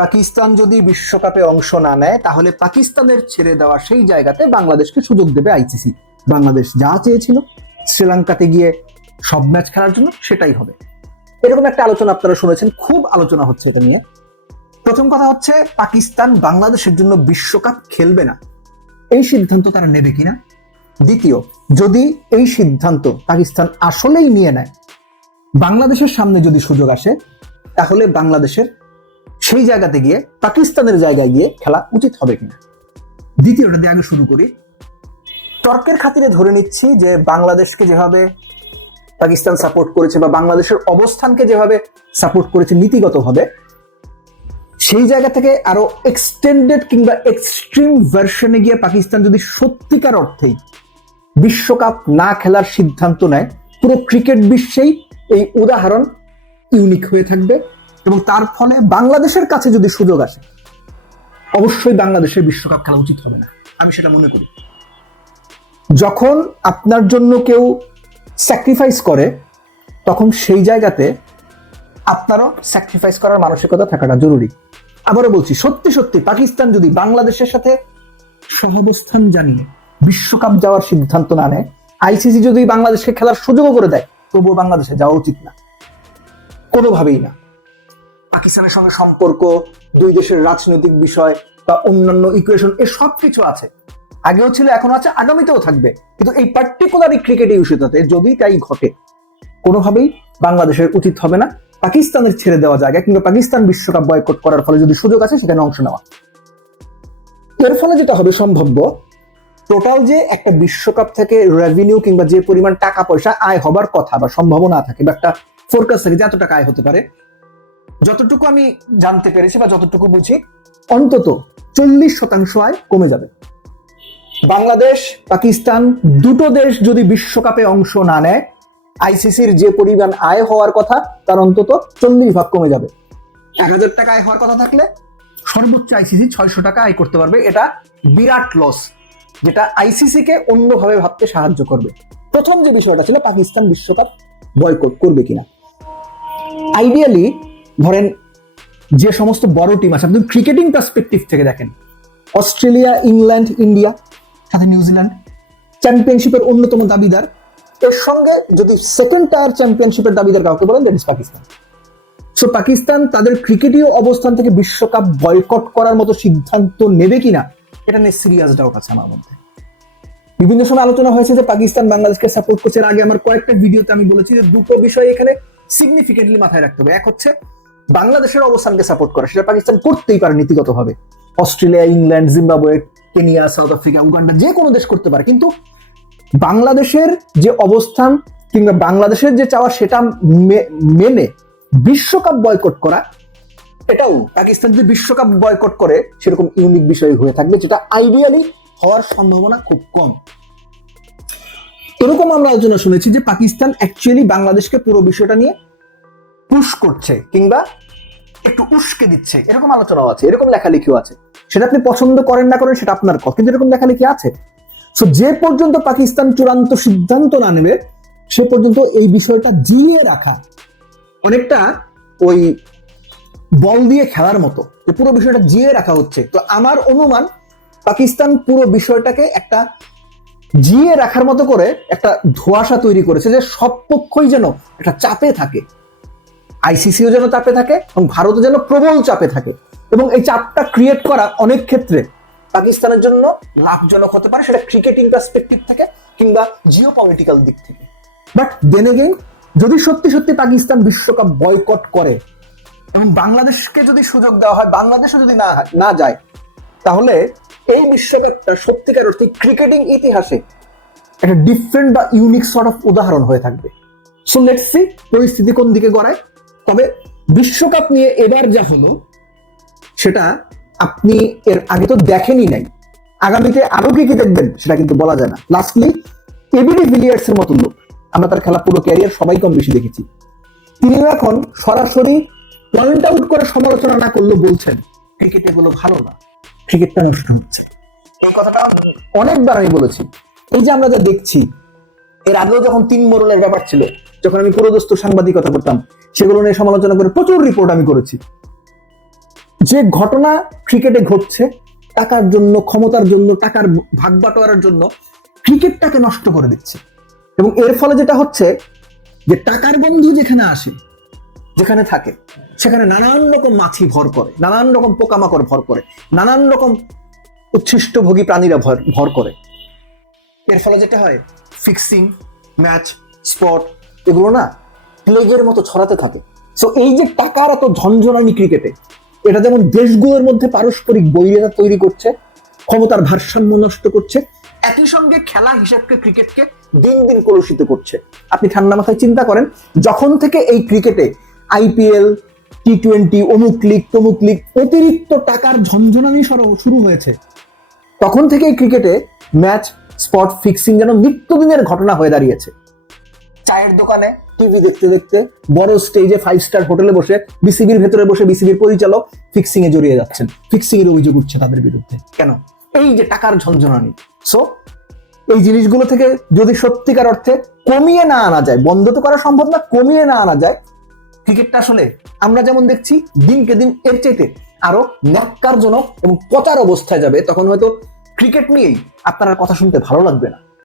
পাকিস্তান যদি বিশ্বকাপে অংশ না নেয় তাহলে পাকিস্তানের ছেড়ে দেওয়া সেই জায়গাতে বাংলাদেশকে সুযোগ দেবে আইসিসি। বাংলাদেশ যা চেয়েছিল শ্রীলঙ্কাতে গিয়ে সব ম্যাচ খেলার জন্য সেটাই হবে। এরকম একটা আলোচনা আপনারা শুনেছেন, খুব আলোচনা হচ্ছে এটা নিয়ে। প্রথম কথা হচ্ছে পাকিস্তান বাংলাদেশের জন্য বিশ্বকাপ খেলবে না, এই সিদ্ধান্ত তারা নেবে কিনা। দ্বিতীয়, যদি এই সিদ্ধান্ত পাকিস্তান আসলেই নিয়ে নেয়, বাংলাদেশের সামনে যদি সুযোগ আসে, তাহলে বাংলাদেশের সেই জায়গাতে গিয়ে পাকিস্তানের জায়গায় গিয়ে খেলা উচিত হবে কিনা। দ্বিতীয়টা দিয়ে আগে শুরু করি। তর্কের খাতিরে ধরে নিচ্ছি যে বাংলাদেশকে যেভাবে পাকিস্তান সাপোর্ট করেছে বা বাংলাদেশের অবস্থানকে যেভাবে সাপোর্ট করেছে নীতিগতভাবে, সেই জায়গা থেকে আরো এক্সটেন্ডেড কিংবা এক্সট্রিম ভার্সনে গিয়ে পাকিস্তান যদি সত্যিকার অর্থেই বিশ্বকাপ না খেলার সিদ্ধান্ত নেয়, পুরো ক্রিকেট বিশ্বেই এই উদাহরণ ইউনিক হয়ে থাকবে এবং তার ফলে বাংলাদেশের কাছে যদি সুযোগ আসে, অবশ্যই বাংলাদেশের বিশ্বকাপ খেলা উচিত হবে না, আমি সেটা মনে করি। যখন আপনার জন্য কেউ স্যাক্রিফাইস করে, তখন সেই জায়গাতে আপনারও স্যাক্রিফাইস করার মানসিকতা থাকাটা জরুরি। আবারও বলছি, সত্যি সত্যি পাকিস্তান যদি বাংলাদেশের সাথে সহাবস্থান জানিয়ে বিশ্বকাপ যাওয়ার সিদ্ধান্ত না নেয়, আইসিসি যদি বাংলাদেশকে খেলার সুযোগও করে দেয়, তবুও বাংলাদেশে যাওয়া উচিত না, কোনোভাবেই না। পাকিস্তানের সঙ্গে সম্পর্ক, দুই দেশের রাজনৈতিক বিষয় বা অন্যান্য ইকুয়েশন, এ সব কিছু আছে, আগেও ছিল, এখন আছে, আগামীতেও থাকবে। কিন্তু এই পার্টিকুলার ক্রিকেট ইস্যুতে যদি তাই ঘটে, কোনোভাবেই বাংলাদেশের উচিত হবে না পাকিস্তানের ছেড়ে দেওয়া জায়গা কিংবা পাকিস্তান বিশ্বকাপ বয়কট করার ফলে যদি সুযোগ আছে সেখানে অংশ নেওয়া। এর ফলে যেটা হবে সম্ভাব্য, টোটাল যে একটা বিশ্বকাপ থেকে রেভিনিউ কিংবা যে পরিমাণ টাকা পয়সা আয় হবার কথা বা সম্ভাবনা থাকে বা একটা ফোরকাস্ট থাকে যে এত টাকা আয় হতে পারে, যতটুকু আমি জানতে পেরেছি বা যতটুকু বুঝি, অন্তত 40% আয় কমে যাবে। বাংলাদেশ পাকিস্তান দুটো দেশ যদি বিশ্বকাপে অংশ না নেয়, আইসিসির যে পরিমাণ আয় হওয়ার কথা তার অন্তত 40% কমে যাবে। 1000 টাকা আয় হওয়ার কথা থাকলে সর্বোচ্চ আইসিসি 600 টাকা আয় করতে পারবে। এটা বিরাট লস, যেটা আইসিসি কে অন্যভাবে ভাবতে সাহায্য করবে। প্রথম যে বিষয়টা ছিল পাকিস্তান বিশ্বকাপ বয়কট করবে কিনা, আইডিয়ালি ধরেন যে সমস্ত বড় টিম আছে, আপনি ক্রিকেটিং পার্সপেক্টিভ থেকে দেখেন, অস্ট্রেলিয়া, ইংল্যান্ড, ইন্ডিয়া, সাথে নিউজিল্যান্ড চ্যাম্পিয়নশিপের অন্যতম দাবিদার, এর সঙ্গে যদি সেকেন্ড টায়ার চ্যাম্পিয়নশিপের দাবিদার কাউকে বলেন, that is Pakistan. So Pakistan তাদের ক্রিকেটীয় অবস্থান থেকে বিশ্বকাপ বয়কট করার মতো সিদ্ধান্ত নেবে কিনা, এটা নিয়ে সিরিয়াস ডাউট আছে আমার মধ্যে। বিভিন্ন সময় আলোচনা হয়েছে যে পাকিস্তান বাংলাদেশকে সাপোর্ট করছে। আগে আমার কয়েকটা ভিডিওতে আমি বলেছি যে দুটো বিষয় এখানে সিগনিফিকেন্টলি মাথায় রাখতে হবে। এক হচ্ছে বাংলাদেশের অবস্থানকে সাপোর্ট করা, সেটা পাকিস্তান করতেই পারে নীতিগতভাবে। Australia, England, Zimbabwe, Kenya, south Africa, Uganda, যে কোনো দেশ করতে পারে। কিন্তু বাংলাদেশের যে অবস্থান কিংবা বাংলাদেশের যে চাওয়া, সেটা মেনে বিশ্বকাপ বয়কট করা, এটাও পাকিস্তান যদি বিশ্বকাপ বয়কট করে সেরকম ইউনিক বিষয় হয়ে থাকবে, যেটা আইডিয়ালি হওয়ার সম্ভাবনা খুব কম। এরকম আমরা আলোচনা শুনেছি যে পাকিস্তান অ্যাকচুয়ালি বাংলাদেশকে পুরো বিষয়টা নিয়ে পুশ করছে কিংবা একটু উস্কে দিচ্ছে, এরকম আলোচনাও আছে, এরকম লেখালেখিও আছে। সেটা আপনি পছন্দ করেন না করেন সেটা আপনার কথা, কিন্তু এরকম লেখালেখি আছে। সো যে পর্যন্ত পাকিস্তান চূড়ান্ত সিদ্ধান্ত না নেবে, সে পর্যন্ত এই বিষয়টা জিইয়ে রাখা অনেকটা ওই বল দিয়ে খেলার মতো, যে পুরো বিষয়টা জিইয়ে রাখা হচ্ছে। তো আমার অনুমান পাকিস্তান পুরো বিষয়টাকে একটা জিইয়ে রাখার মতো করে একটা ধোঁয়াশা তৈরি করেছে, যে সব পক্ষই যেন একটা চাপে থাকে, আইসিসিও যেন চাপে থাকে এবং ভারতও যেন প্রবল চাপে থাকে। এবং এই চাপটা ক্রিয়েট করা অনেক ক্ষেত্রে পাকিস্তানের জন্য লাভজনক হতে পারে, সেটা ক্রিকেটিং পার্সপেক্টিভ থেকে কিংবা জিও পলিটিক্যাল দিক থেকে। বাট দেন এগেইন, যদি সত্যি সত্যি পাকিস্তান বিশ্বকাপ বয়কট করে এবং বাংলাদেশকে যদি সুযোগ দেওয়া হয়, বাংলাদেশও যদি না যায়, তাহলে এই বিশ্বকাপটা সত্যিকার অর্থে ক্রিকেটিং ইতিহাসে একটা ডিফারেন্ট বা ইউনিক সর্ট অফ উদাহরণ হয়ে থাকবে। সো লেটস সি পরিস্থিতি কোন দিকে গড়ায়। তবে বিশ্বকাপ নিয়ে এবার যা হলো, সেটা আপনি এর আগে তো দেখেনই নাই, আগামীতে আরো কি কি দেখবেন সেটা কিন্তু বলা যায় না। লাস্টলি এবি ডিভিলিয়ার্স এর মতো লোক, আমরা তার খেলা পুরো ক্যারিয়ার সবাই কম বেশি দেখেছি, তিনিও এখন সরাসরি পয়েন্ট আউট করে সমালোচনা না করলেও বলছেন ক্রিকেট এগুলো ভালো না, ক্রিকেটটা নষ্ট হচ্ছে। এই কথাটা অনেকবার আমি বলেছি। এই যে আমরা যা দেখছি, এর আগেও যখন 3 মোড়লের ব্যাপার ছিল, যখন আমি পুরোদস্ত সাংবাদিকতা করতাম, সেগুলো নিয়ে সমালোচনা করে প্রচুর রিপোর্ট আমি করেছি। যে ঘটনা ক্রিকেটে ঘটছে টাকার জন্য, ক্ষমতার জন্য, টাকার ভাগ বাটোয়ারার জন্য ক্রিকেটটাকে নষ্ট করে দিচ্ছে। এবং এর ফলে যেটা হচ্ছে যে টাকার বন্ধু যেখানে আসে, যেখানে থাকে, সেখানে নানান রকম মাছি ভর করে, নানান রকম পোকামাকড় ভর করে, নানান রকম উচ্ছিষ্টভোগী প্রাণীরা ভর করে। এর ফলে যেটা হয়, ফিক্সিং, ম্যাচ, স্পট, এগুলো না প্লেগের মতো ছড়াতে থাকে। সো এই যে টাকার এত ঝনঝনানি ক্রিকেটে, এটা যেমন দেশগুলোর মধ্যে পারস্পরিক বৈরিতা তৈরি করছে, ক্ষমতার ভারসাম্য নষ্ট করছে, একই সঙ্গে খেলা হিসেবকে, ক্রিকেটকে দিন দিন কলুষিত করছে। আপনি ঠান্ডা মাথায় চিন্তা করেন, যখন থেকে এই ক্রিকেটে আইপিএল, টি-20, অমুক লিগ, তমুক লিগ, অতিরিক্ত টাকার ঝনঝনানি শুরু হয়েছে, তখন থেকে এই ক্রিকেটে ম্যাচ, স্পট ফিক্সিং যেন নিত্যদিনের ঘটনা হয়ে দাঁড়িয়েছে। চায়ের দোকানে, টিভি দেখতে দেখতে, বড় স্টেজে, 5 স্টার হোটেলে বসে, বিসিবির ভেতরে বসে বিসিবির পরিচালক ফিক্সিং এ জড়িয়ে যাচ্ছেন, ফিক্সিং এর অভিযোগ উঠছে তাদের বিরুদ্ধে। কেন? এই যে টাকার ঝনঝনানি। সো এই জিনিসগুলো থেকে যদি সত্যিকার অর্থে কমিয়ে না আনা যায়, বন্ধ তো করা সম্ভব না, কমিয়ে না আনা যায়, ক্রিকেটটা আসলে আমরা যেমন দেখছি দিনকে দিন এর চাইতে আরো ন্যাক্কারজনক এবং পচার অবস্থায় যাবে। তখন হয়তো ক্রিকেট নিয়েই আপনার কথা শুনতে ভালো লাগবে না।